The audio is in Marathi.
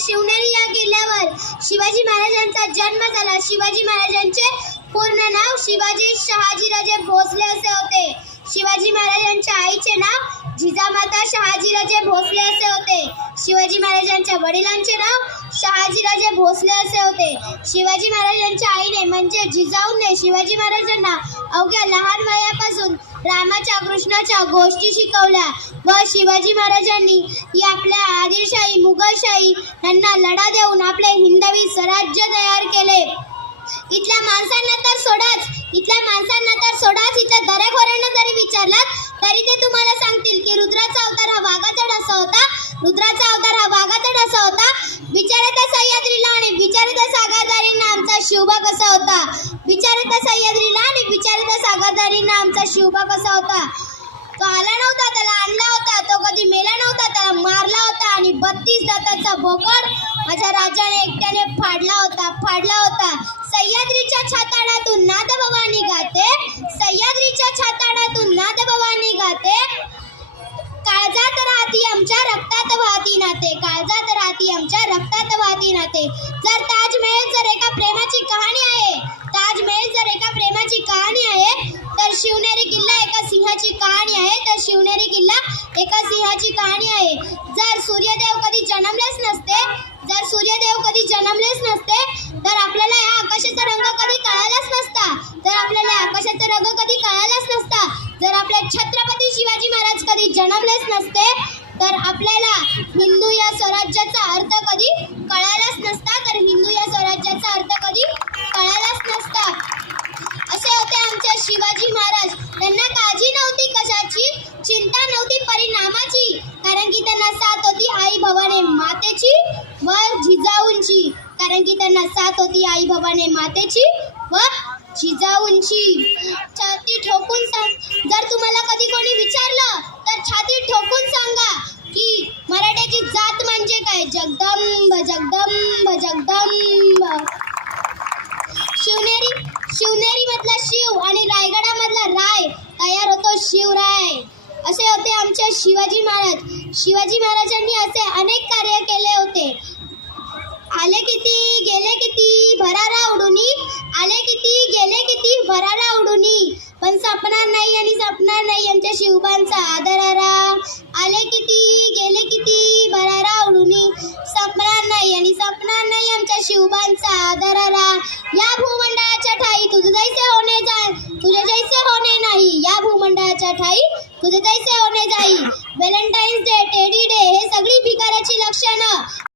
शिवनेरी या किल्ल्यावर शिवाजी महाराजांचा जन्म झाला। शिवाजी महाराजांचे पूर्ण नाव शिवाजी शहाजीराजे भोसले असे होते। शिवाजी महाराजांच्या आईचे नाव जिजामाता शहाजीराजे भोसले असे होते। शिवाजी महाराजांच्या वडिलांचे नाव शहाजीराजे भोसले असे होते। शिवाजी महाराजांच्या आईने म्हणजे जिजाऊने शिवाजी महाराजांना अवघ्या लहान वयापासून रामाच्या कृष्णाच्या गोष्टी शिकवल्या व शिवाजी महाराजांनी आपल्या आदिलशाही मुघलशाही यांना लढा देऊन आपले हिंदवी स्वराज्य तयार केले। इथल्या माणसांना तर सोडाच, इथल्या दरेखोरांना जरी विचारलात तरी ते तुम्हाला सांगतील की रुद्राचा अवतार हा वाघाचा ढसा होता, रुद्राचा अवतार हा वाघाचा ढसा होता। विचारत सह्याद्रीला आणि विचारत सागरदारींना आमचा शिवबा कसा होता, विचारत सह्याद्रीला आणि विचारत सागरदारींना आमचा शिवबा कसा होता। तो आला नव्हता, त्याला आणला होता, तो कधी मेला नव्हता, त्याला मारला होता आणि 32 दाताचा बोकड माझ्या राजाने एकट्याने फाडला होता। सह्याद्रीच्या छाताडातून नाद भवानी गाते, सह्याद्रीच्या छाताडातून नाद भवानी गाते। काळजात राहती आमच्या रक्तात वाहती नाते, काळजात राहती आमच्या रक्तात वाहती नाते। जर ताजमहल जर एका प्रेमाची कहाणी आहे, ताजमहल जर एका प्रेमाची कहाणी आहे तर शिवनेरी किल्ला एका सिंहाची कहाणी आहे, तर शिवनेरी किल्ला एका सिंहाची कहाणी आहे। जर सूर्यदेव कधी जन्मलेच नसते, जर सूर्यदेव कधी जन्मलेच नसते तर आपल्याला या आकाशाचा रंग कधी कळालाच नसता, तर आपल्याला आकाशाचा रंग कधी कळालाच नसता। जर आपले छत्रपती शिवाजी महाराज कधी जन्मलेच नसते तर आपल्याला हिंदू या स्वराज्याचा अर्थ कधी कळालाच नसता, तर हिंदू या स्वराज्याचा अर्थ कधी कळालाच नसता। असे होते आमचे शिवाजी महाराज। त्यांना काळजी नव्हती कशाची, चिंता नव्हती परिणामाची, कारण की त्यांना साथ होती आई भवानी मातेची व जिजाऊंची, कारण की त्यांना साथ होती आई भवानी मातेची व जिजाऊंची। छाती ठोकून सांग, जर तुम्हाला कधी कोणी विचारलं तर छाती ठोकून सांगा की मराठ्याची जात म्हणजे काय, जगदंब जगदंब जगदंब। शिवनेरी मधला शिव आणि रायगडामधला राय तयार होतो शिवराय। असे होते आमचे शिवाजी महाराज। शिवाजी महाराजांनी असे अनेक कार्य केले होते। आले किती गेले किती भरारा उडुनी, आले किती गेले किती भरारा उडुनी, पण सपणार नाही आणि सपणार नाही आमच्या शिवबांचा आदरारा। आले किती गेले किती भरारा उडुनी, सपणार नाही आणि सपणार नाही आमच्या शिवबांचा आदरारा। या भूमंडळाच्या ठाई तुझे जैसे होणे जाय, तुझे जैसे होणे नाही, या भूमंडळाच्या ठाई तुझे जैसे होणे जाई। व्हॅलेंटाईन्स डे, टेडी डे हे सगळी भिकाऱ्याची लक्षणं